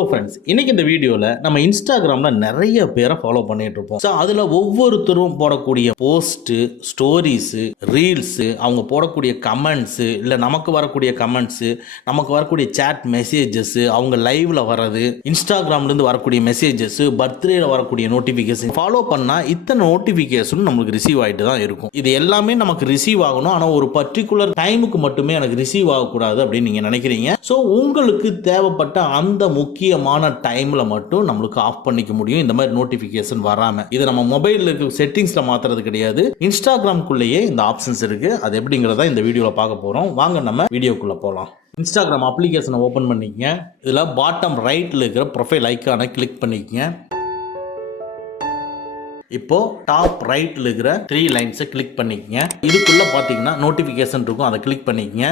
Hello friends, இன்னைக்கு இந்த வீடியோவில் நம்ம இன்ஸ்டாகிராமில் நிறைய பேரை ஃபாலோ பண்ணிட்டு இருப்போம். ஸோ அதில் ஒவ்வொருத்தரும் போடக்கூடிய போஸ்ட்டு, ஸ்டோரிஸு, ரீல்ஸு, அவங்க போடக்கூடிய கமெண்ட்ஸு, இல்லை நமக்கு வரக்கூடிய கமெண்ட்ஸு, நமக்கு வரக்கூடிய சேட் மெசேஜஸ்ஸு, அவங்க லைவில் வர்றது, இன்ஸ்டாகிராம்லேருந்து வரக்கூடிய மெசேஜஸ்ஸு, பர்த்டேயில் வரக்கூடிய நோட்டிஃபிகேஷன் ஃபாலோ பண்ணால் இத்தனை நோட்டிஃபிகேஷன் நமக்கு ரிசீவ் ஆகிட்டு தான் இருக்கும். இது எல்லாமே நமக்கு ரிசீவ் ஆகணும், ஆனால் ஒரு பர்டிகுலர் டைமுக்கு மட்டுமே எனக்கு ரிசீவ் ஆகக்கூடாது அப்படின்னு நீங்கள் நினைக்கிறீங்க. ஸோ உங்களுக்கு தேவைப்பட்ட அந்த முக்கியமான டைம்ல மட்டும் நம்மளுக்கு ஆஃப் பண்ணிக்க முடியும் இந்த மாதிரி நோட்டிஃபிகேஷன் வராம. இது நம்ம மொபைல்ல இருக்க செட்டிங்ஸ்ல மாத்துறது கிடையாது, இன்ஸ்டாகிராம்குள்ளேயே இந்த ஆப்ஷன்ஸ் இருக்கு. அது எப்படிங்கிறத இந்த வீடியோல பார்க்க போறோம். வாங்க நம்ம வீடியோக்குள்ள போகலாம். இன்ஸ்டாகிராம் அப்ளிகேஷனை ஓபன் பண்ணிக்கங்க. இதுல பாட்டம் ரைட்ல இருக்கிற ப்ரொஃபைல் ஐக்கானை கிளிக் பண்ணிக்கங்க. இப்போ டாப் ரைட்ல இருக்கிற 3 லைன்ஸை கிளிக் பண்ணிக்கங்க. இதுக்குள்ள பாத்தீங்கன்னா நோட்டிஃபிகேஷன் இருக்கும், அதை கிளிக் பண்ணிக்கங்க.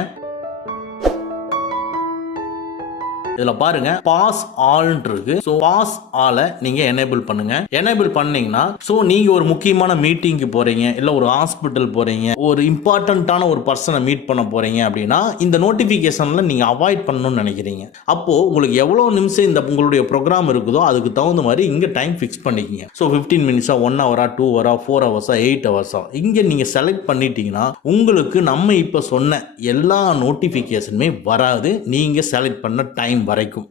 இதுல பாருங்க பாஸ் ஆல் இருக்கு. சோ பாஸ் ஆல நீங்க எனேபிள் பண்ணுங்க. எனேபிள் பண்ணீங்கன்னா சோ நீங்க ஒரு முக்கியமான மீட்டிங்க்கு போறீங்க, இல்ல ஒரு ஹாஸ்பிட்டல் போறீங்க, ஒரு இம்பார்ட்டன்ட்டான ஒரு பர்சனை மீட் பண்ண போறீங்க அப்படின்னா இந்த நோட்டிபிகேஷன்ல நீங்க அவாய்ட் பண்ணணும்னு நினைக்கிறீங்க. அப்போ உங்களுக்கு எவ்வளவு நிமிஷம் இந்த உங்களுடைய ப்ரோக்ராம் இருக்குதோ அதுக்கு தகுந்த மாதிரி இங்க டைம் ஃபிக்ஸ் பண்ணிக்கங்க. ஸோ 15 மினிட்ஸா, 1 ஹவரா, 2 ஹவரா, 4 ஹவர்ஸா, 8 ஹவர்ஸா இங்க நீங்க செலக்ட் பண்ணிட்டீங்கன்னா உங்களுக்கு நம்ம இப்ப சொன்ன எல்லா நோட்டிபிகேஷனுமே வராது, நீங்க செலக்ட் பண்ண டைம் வரைக்கும்.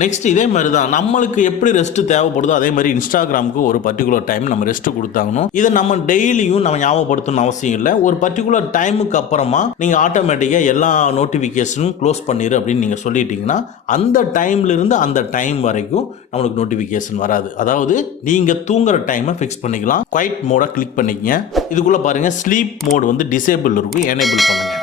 நெக்ஸ்ட் இதே மாதிரி தான் நம்மளுக்கு எப்படி ரெஸ்ட் தேவைப்படுதோ அதே மாதிரி இன்ஸ்டாகிராமுக்கு ஒரு பர்டிகுலர் டைம் நம்ம ரெஸ்ட் கொடுத்தாகணும். இதை நம்ம டெய்லியும் நம்ம ஞாபகப்படுத்தணும்னு அவசியம் இல்லை. ஒரு பர்டிகுலர் டைமுக்கு அப்புறமா நீங்க ஆட்டோமேட்டிக்கா எல்லா நோட்டிபிகேஷனும் க்ளோஸ் பண்ணிரு அப்படின்னு நீங்க சொல்லிட்டீங்கன்னா அந்த டைம்ல இருந்து அந்த டைம் வரைக்கும் நம்மளுக்கு நோட்டிபிகேஷன் வராது. அதாவது நீங்க தூங்குற டைமை ஃபிக்ஸ் பண்ணிக்கலாம். குவைட் மோட கிளிக் பண்ணிக்கங்க. இதுக்குள்ள பாருங்க ஸ்லீப் மோட் வந்து டிசேபிள் இருக்கும், எனேபிள் பண்ணுங்க.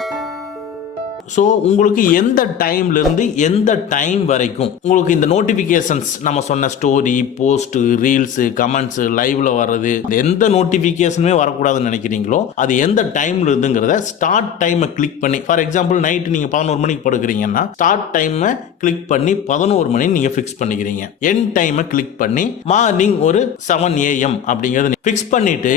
ஸோ உங்களுக்கு எந்த டைம்லேருந்து எந்த டைம் வரைக்கும் உங்களுக்கு இந்த நோட்டிஃபிகேஷன்ஸ் நம்ம சொன்ன ஸ்டோரி, போஸ்ட்டு, ரீல்ஸு, கமெண்ட்ஸு, லைவ்ல வர்றது எந்த நோட்டிஃபிகேஷனுமே வரக்கூடாதுன்னு நினைக்கிறீங்களோ அது எந்த டைம்ல இருந்துங்கிறத ஸ்டார்ட் டைமை கிளிக் பண்ணி, ஃபார் எக்ஸாம்பிள் நைட்டு நீங்கள் 11 மணிக்கு படுக்கிறீங்கன்னா ஸ்டார்ட் டைமை கிளிக் பண்ணி 11 மணி நீங்கள் ஃபிக்ஸ் பண்ணிக்கிறீங்க. எண்ட் டைமை கிளிக் பண்ணி மார்னிங் ஒரு 7 AM அப்படிங்கிறத ஃபிக்ஸ் பண்ணிட்டு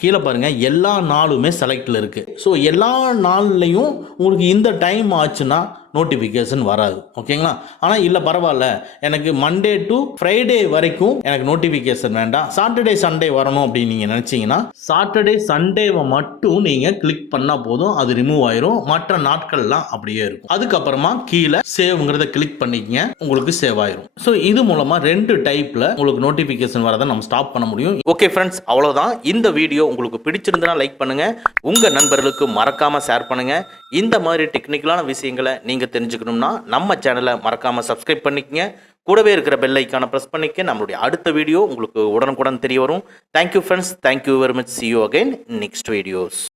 கீழே பாருங்க எல்லா நாளுமே செலக்ட்ல இருக்கு. ஸோ எல்லா நாள்லையும் உங்களுக்கு இந்த டைம் ஆச்சுன்னா நோட்டிஃபிகேஷன் வராது. ஓகேங்களா? ஆனால் இல்லை பரவாயில்ல, எனக்கு மண்டே டு ஃப்ரைடே வரைக்கும் எனக்கு நோட்டிஃபிகேஷன் வேண்டாம், சாட்டர்டே சண்டே வரணும் அப்படின்னு நீங்கள் நினச்சிங்கன்னா சாட்டர்டே சண்டேவை மட்டும் நீங்கள் கிளிக் பண்ணால் போதும், அது ரிமூவ் ஆயிரும். மற்ற நாட்கள்லாம் அப்படியே இருக்கும். அதுக்கப்புறமா கீழே சேவ்ங்கிறத கிளிக் பண்ணிக்கங்க, உங்களுக்கு சேவ் ஆயிரும். ஸோ இது மூலமாக 2 டைப்பில் உங்களுக்கு நோட்டிஃபிகேஷன் வரதை நம்ம ஸ்டாப் பண்ண முடியும். ஓகே ஃப்ரெண்ட்ஸ், அவ்வளோதான். இந்த வீடியோ உங்களுக்கு பிடிச்சிருந்தா லைக் பண்ணுங்க, உங்கள் நண்பர்களுக்கு மறக்காமல் ஷேர் பண்ணுங்க. இந்த மாதிரி டெக்னிக்கலான விஷயங்களை நீங்கள் தெரிஞ்சுக்கணும்னா நம்ம சேனலை மறக்காம சப்ஸ்கிரைப் பண்ணிக்கங்க. கூடவே இருக்கிற பெல் ஐக்கானை பிரஸ் பண்ணிக்க. நம்மளுடைய அடுத்த வீடியோ உங்களுக்கு உடனுக்குடன் தெரிய வரும். Thank you friends, thank you very much. See you again in next videos.